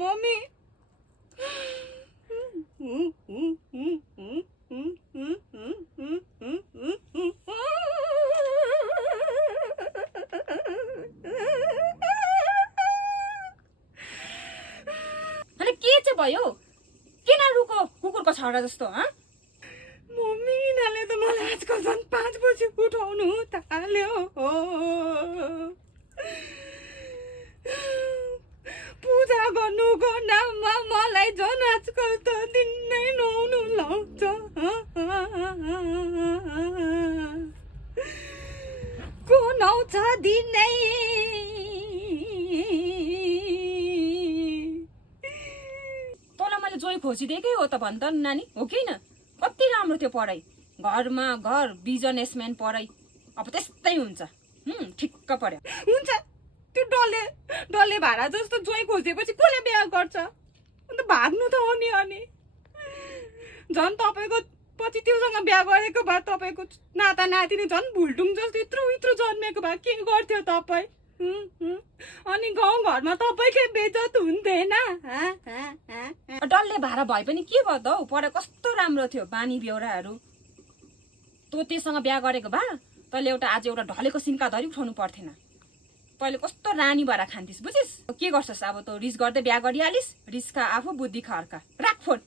Mummy अनि के चाहिँ भयो? किन रुको कुकुरको छाडा जस्तो? मम्मी यिनीहरूले त मलाई आजकल झन् 5 बजी उठाउनु थाल्यो। पूजा गर्नुको नाममा मलाई झन् आजकल त दिनै नुहाउनु लाउँछ। कुन आउँछ दिनै तँलाई मैले जोई खोजिदिएकै हो त भन् त नानी, हो कि न? कति राम्रो थियो पढाइ, घरमा घर बिजनेसम्यान पढाइ। अब त्यस्तै हुन्छ। ठिक्क पर्यो। हुन्छ त्यो डल्ले भाडा जस्तो जोइ खोजेपछि कसले बिहा गर्छ? अन्त भाग्नु त हो नि। अनि झन् तपाईँको पछि त्योसँग बिहा गरेको भए तपाईँको नाता नातिनी झन् भुल्टुङ जस्तो यत्रो जन्मेको भए के गर्थ्यो तपाईँ? अनि गाउँघरमा तपाईँकै बेइज्जत हुन्थेन? डल्ले भाडा भए पनि के भयो त हौ? पढाइ कस्तो राम्रो थियो, बानी बेहोराहरू। तँ त्योसँग बिहा गरेको भए तैँले आज एउटा ढलेको सिन्का धरि उठाउनु पर्थेन। तैँले कस्तो रानी भएर खान्थिस्, बुझिस्? के गर्छस् अब? तँ रिस गर्दै बिहा गरिहालिस्, रिसका आफू बुद्धि खर्का। राख फोन।